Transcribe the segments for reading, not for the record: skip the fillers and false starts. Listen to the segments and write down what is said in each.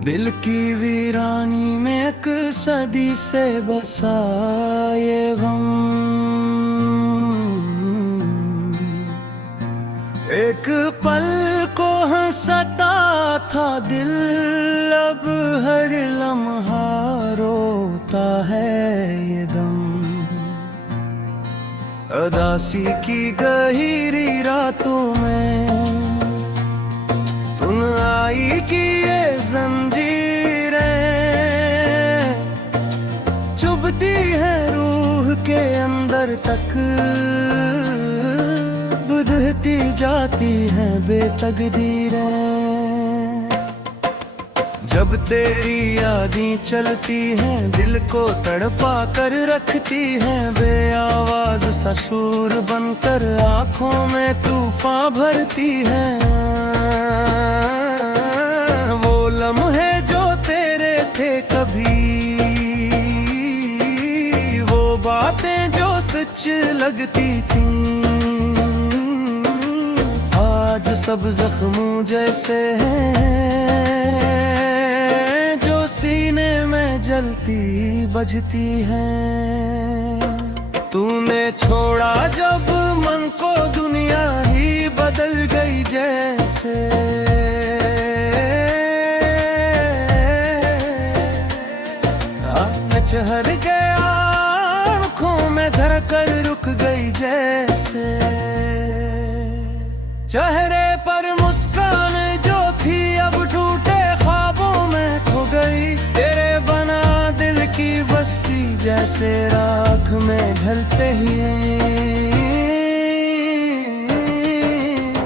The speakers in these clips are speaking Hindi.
दिल की वीरानी में एक सदी से बसा ये गम, एक पल को हंसता था दिल, अब हर लम्हा रोता है ये दम। उदासी की गहरी रातों में तुम आई कि ये जंजीरें चुभती है रूह के अंदर तक, बुझती जाती हैं बेतकदीरें। जब तेरी यादें चलती हैं दिल को तड़पा कर रखती हैं, बेआवाज सा शूर बनकर आंखों में तूफान भरती हैं। वो लम्हे जो तेरे थे कभी, वो बातें जो सच लगती थीं, आज सब जख्मों जैसे हैं जो सीने में जलती बजती हैं। तूने छोड़ा जब मन को दुनिया ही बदल गई जैसे, चहर गया आँखों में धड़कन रुक गई जैसे। चेहरे पर मुस्कान जो थी अब टूटे ख्वाबों में खो गई, तेरे बना दिल की बस्ती जैसे राख में ढलते ही।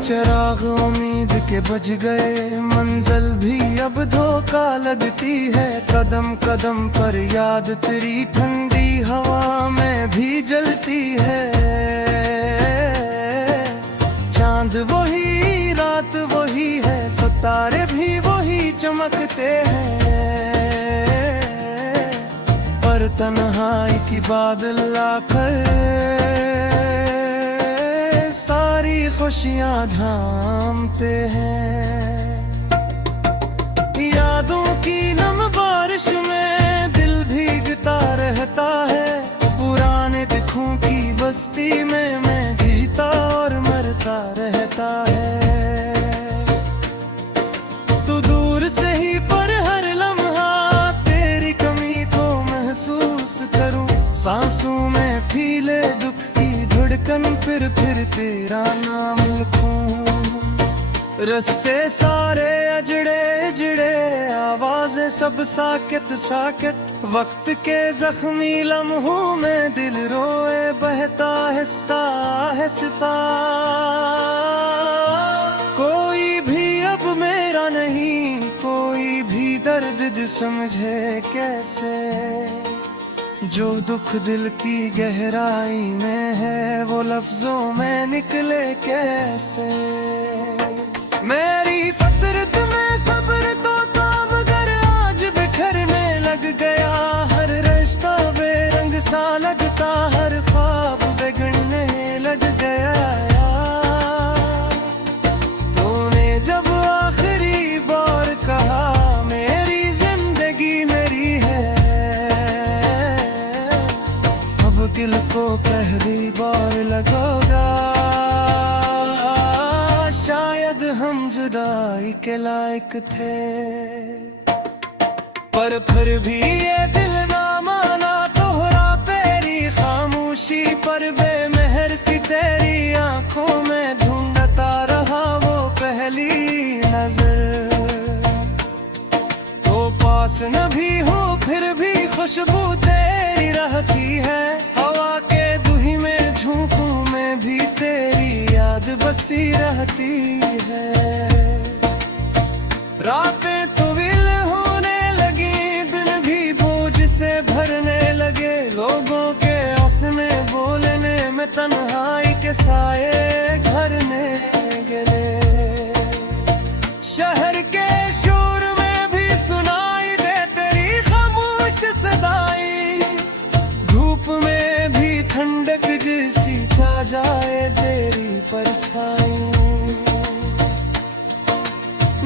चिराग उम्मीद के बुझ गए, मंजिल भी अब धोखा लगती है। कदम कदम पर याद तेरी ठंडी हवा में भी जलती है। चांद वही रात वही है, सितारे भी वही चमकते हैं, पर तन्हाई की बादल आकर सारी खुशियां ढांपते हैं। यादों की नम बारिश में दिल भीगता रहता है, पुराने दिखों की बस्ती में मैं जीता और मरता रहता है। तू दूर से ही पर हर लम्हा तेरी कमी को महसूस करूं, सांसों में फीले दुख की धड़कन फिर तेरा नाम लिखूं। रस्ते सारे अजड़े अजड़े, आवाजें सब साकित साकित, वक्त के जख्मी लम्हों में दिल रोए बहता हिस्सा हिस्सा। कोई भी अब मेरा नहीं, कोई भी दर्द समझे कैसे, जो दुख दिल की गहराई में है वो लफ्जों में निकले कैसे। मेरी फितरत में सब्र तो था मगर आज बिखरने लग गया, हर रिश्ता बेरंग सा लगता, हर ख्वाब बिगड़ने लग गया। तूने जब आखिरी बार कहा मेरी जिंदगी मेरी है, अब दिल को पहली बार लगेगा शायद हम जुदाई के लायक थे। पर फिर भी ये दिल ना माना, तोहरा तेरी खामोशी पर बेमेहर सी तेरी आंखों में ढूंढता रहा वो पहली नजर। तो पास न भी हो फिर भी खुशबू तेरी रहती है, हवा के दुही में झोंकों में भी तेरी याद बसी रहती है। रातें तुविल होने लगी, दिन भी बोझ से भरने लगे, लोगों के हंसने बोलने में तन्हाई के साए घरने गिरे। शहर के शोर में भी सुनाई दे तेरी खामोश सदाई, धूप में भी ठंडक जैसी छा जाए तेरी परछाई।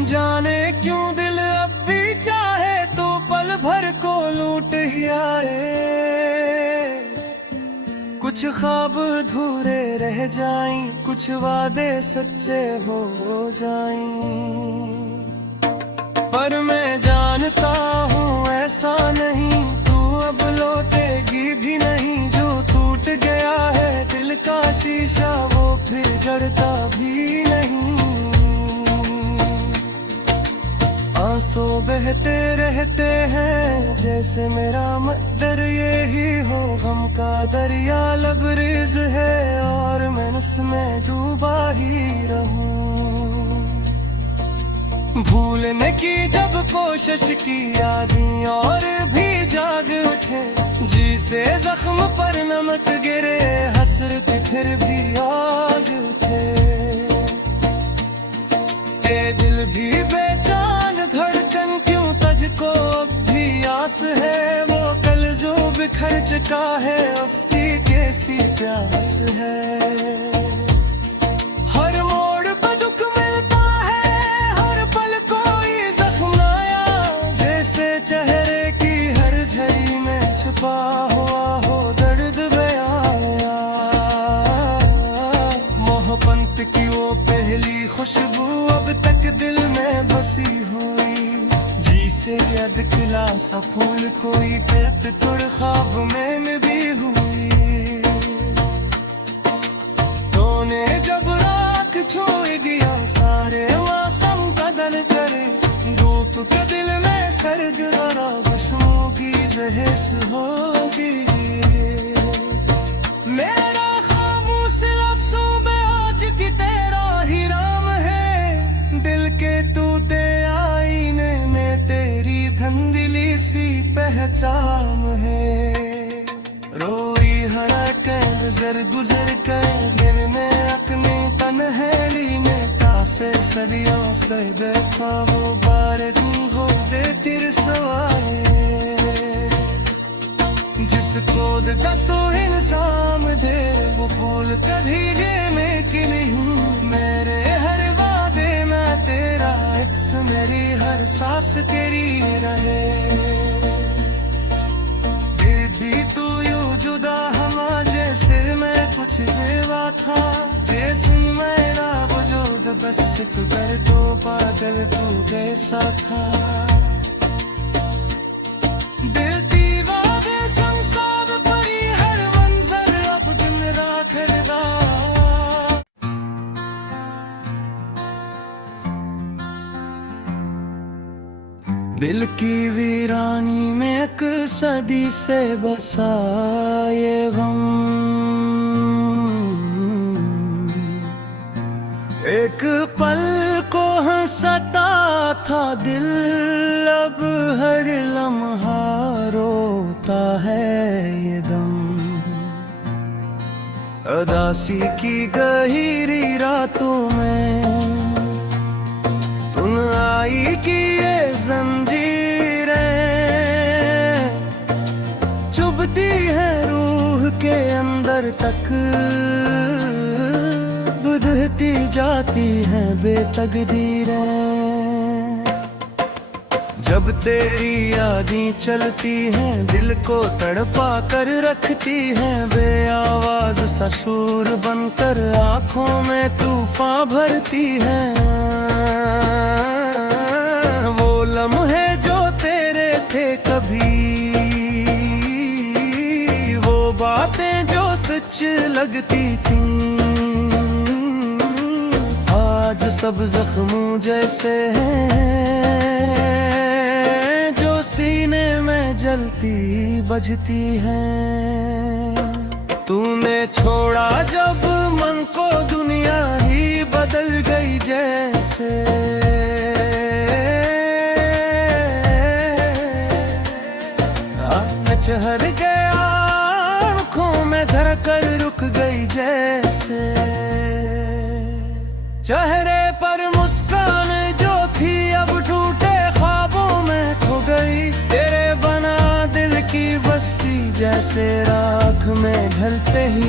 जाने क्यों दिल अब भी चाह ख्वाब अधूरे रह जाएं, कुछ वादे सच्चे हो जाएं। पर मैं जानता हूँ ऐसा नहीं, तू अब लौटेगी भी नहीं। जो टूट गया है दिल का शीशा वो फिर जड़ता भी नहीं। आंसू बहते रहते हैं जैसे मेरा मकदर यही हो। गम का दरिया लबरेज है और मैं इसमें डूबा ही रहूं। भूलने की जब कोशिश की यादें और भी जाग उठे। जी से जख्म पर नमक गिरे, हसरत फिर भी आग उठे। ये दिल भी बेजान धड़कन क्यों तुझको अब भी आस है। वो कल जो बिखर चुका है उसकी कैसी प्यास है। हर मोड़ पर दुख मिलता है, हर पल कोई जख्म आया। जैसे चेहरे की हर झड़ी में छुपा हुआ हो दर्द बयाया। मोहब्बत की वो पहली खुशबू अब तक दिल में बसी हुई। जी से अधखला सा फूल कोई पेट तुड़ ख्वाब में नबी हुई। तूने जब राख छोड़ दिया सारे मौसम बदल करे। धूप के दिल में सर्द और खुशबू की जहस होगी। मेरा खामोश लफ्ज़ों में आज की तेरा ही राम है। दिल के टूटे आईने में तेरी धंधली सी पहचान है। रोई हड़के गुजर गुजर कर गिरने अपनी तन्हेली में। तासे सदियों से देखा वो बार तू हो देती रसवाए। जिसको का तो इंसान दे वो भूल कभी लेने के लिए हूँ। मेरे हर वादे में तेरा अक्स, मेरी हर सांस तेरी रहे। फिर भी तू यूं जुदा हवा जैसे मैं कुछ बेवा था। जैसे मेरा वजूद बस तू कर दो पागल तू जैसा था। दिल की वीरानी में एक सदी से बसा ये गम। एक पल को हंसता था दिल, अब हर लम्हा रोता है ये दम। उदासी की गहरी रातों में तुम आई की ये जंजीरें चुभती है रूह के अंदर तक। बुझती जाती हैं बेतकदीरें। जब तेरी यादें चलती हैं दिल को तड़पा कर रखती हैं। बेआवाज सा शोर बनकर आँखों में तूफान भरती हैं। वो लम्हे जो तेरे थे कभी, वो बातें जो सच लगती थीं, आज सब जख्मों जैसे हैं जो सीने में जलती बजती हैं। तूने छोड़ा जब मन को दुनिया ही बदल गई जैसे। चहर गया आँखों में धड़कन रुक गई जैसे। चेहरे पर मुस्कान जो थी अब टूटे ख्वाबों में खो गई। तेरे बना दिल की बस्ती जैसे राख में ढलते ही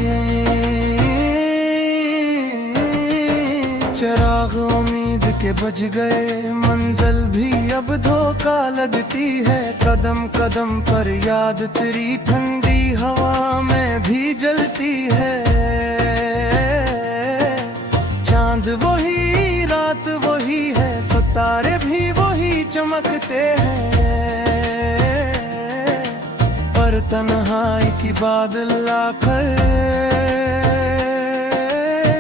चिराग उम्मीद के बुझ गए। मंजिल भी अब धोखा लगती है। कदम कदम पर याद तेरी ठंडी हवा में भी जलती है। चांद वही, रात वही है, सितारे भी वही चमकते हैं। पर तन्हाई की बादल आकर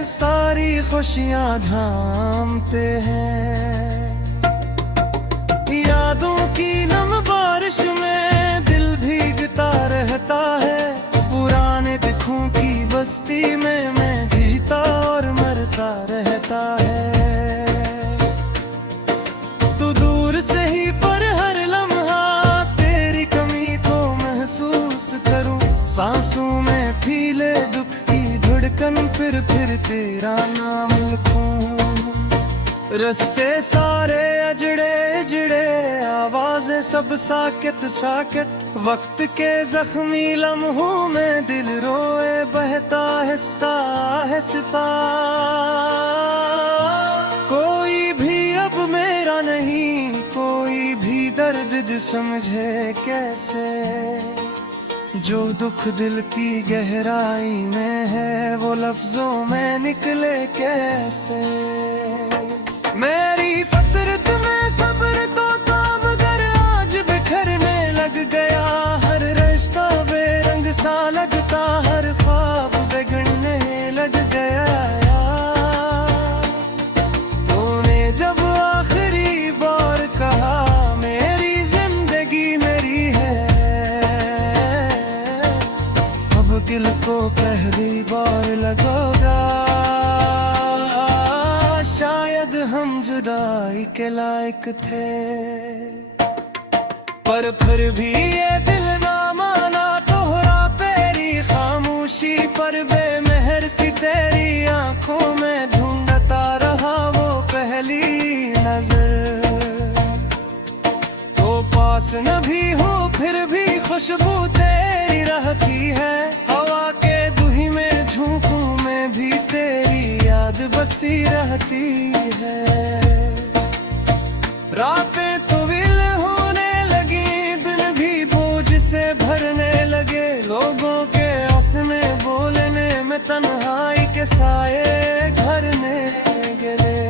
सारी खुशियां ढांपते हैं। यादों की नम बारिश में दिल भीगता रहता है। पुराने दिखों की बस्ती में मैं जीता और मरता रहता है। तू दूर से ही पर हर लम्हा तेरी कमी को महसूस करूं। सांसों में फीले दुख की धड़कन, फिर तेरा नाम लिखूं। रस्ते सारे अजड़े अजड़े, आवाजें सब साकित साकित। वक्त के जख्मी लम्हों में दिल रोए बहता आहिस्ता आहिस्ता। कोई भी अब मेरा नहीं, कोई भी दर्द समझे कैसे। जो दुख दिल की गहराई में है, वो लफ्जों में निकले कैसे। मेरी फितरत में सब्र तो था, मगर आज बिखरने लग गया। हर रिश्ता बेरंग सा लगता, हर ख्वाब बिगड़ने लग गया। तूने जब आखिरी बार कहा मेरी जिंदगी मेरी है, अब दिल को पहली बार लगेगा शायद हम जुदाई के लायक थे। पर फिर भी ये दिल ना माना, तोहरा तेरी खामोशी पर बेमेहर सी तेरी आंखों में ढूंढता रहा वो पहली नजर। तो पास न भी हो फिर भी खुशबू तेरी रहती है। हवा के दुही में झोंकों में भी तेरी याद बसी रहती है। रातें तुविल होने लगी, दिन भी बोझ से भरने लगे। लोगों के हंसने बोलने में तन्हाई के साए घरने गिरे।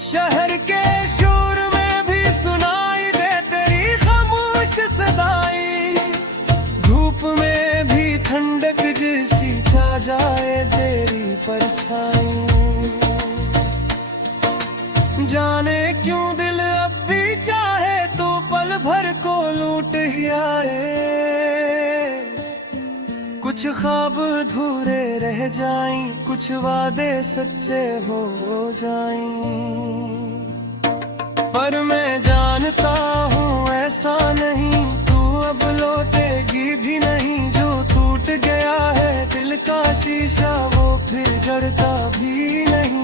शहर के शोर में भी सुनाई दे तेरी खामोश सदाई। धूप में भी ठंडक जैसी छा जाए तेरी परछाई। जाने क्यों दिल अब भी चाहे तो पल भर को लूट ही आए। कुछ ख्वाब अधूरे रह जाएं, कुछ वादे सच्चे हो जाएं। पर मैं जानता हूँ ऐसा नहीं, तू अब लौटेगी भी नहीं। जो टूट गया है दिल का शीशा, वो फिर जड़ता भी नहीं।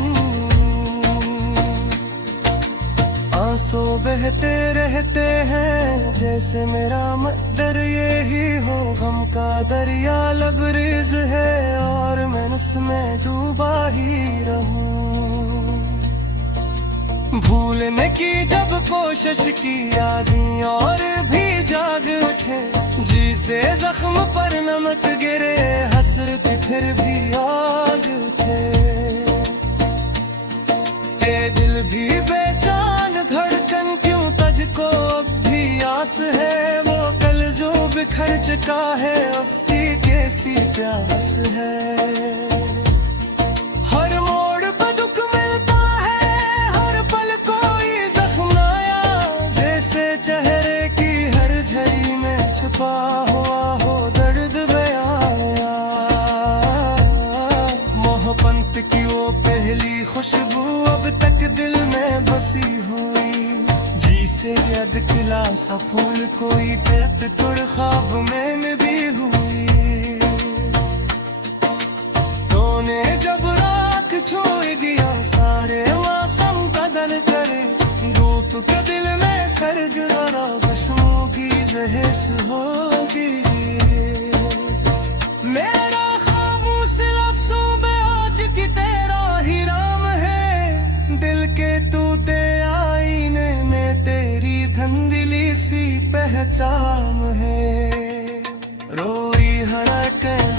आंसू बहते रहते हैं जैसे मेरा मकदर यही हो। गम का दरिया लबरेज है और मैं उसमें डूबा ही रहूं। भूलने की जब कोशिश की यादें और भी जाग उठे। जी से जख्म पर नमक गिरे, हसरत फिर भी आग उठे। ये दिल भी बेजान धड़कन क्यों तुझको अब भी आस है। वो कल जो बिखर चुका है उसकी कैसी प्यास है। हर मोड़ पर दुख मिलता है, हर पल कोई जख्म नया। जैसे चेहरे की हर झड़ी में छुपा हुआ हो दर्द बयाया। मोहब्बत की वो पहली खुशबू अब तक दिल में बसी हुई। जी से अधखला सा फूल कोई बेत तुड़ ख्वाब में भी हुई। तूने जब रात छोड़ दिया सारे मौसम बदल करे। धूप के दिल में सर्द और खुशबू की जहस होगी। मेरा खामोश लफ्जों में आज की तेरा ही राम है। दिल के टूटे आईने में तेरी धुंधली सी पहचान है।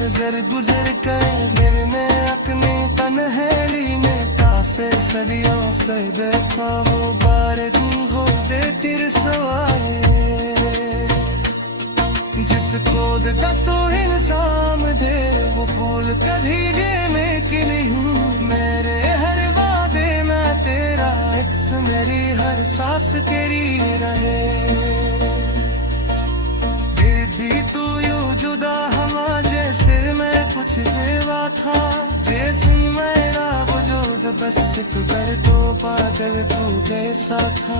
नजर गुजर कर दिल में अपनी तन्हेली में तासे सदियों से देखा वो बार दिन हो दे तिरसवाए जिसको दगा तो इंसान दे वो भूल कभी ये मैं कि नहीं हूँ मेरे हर वादे मैं तेरा एक्स मेरी हर सांस तेरी रहे फिर भी तू यूं जुदा हवा जैसे मैं कुछ बेवा था जैसे मेरा वजूद बस एक कर दो बादल तू जैसा था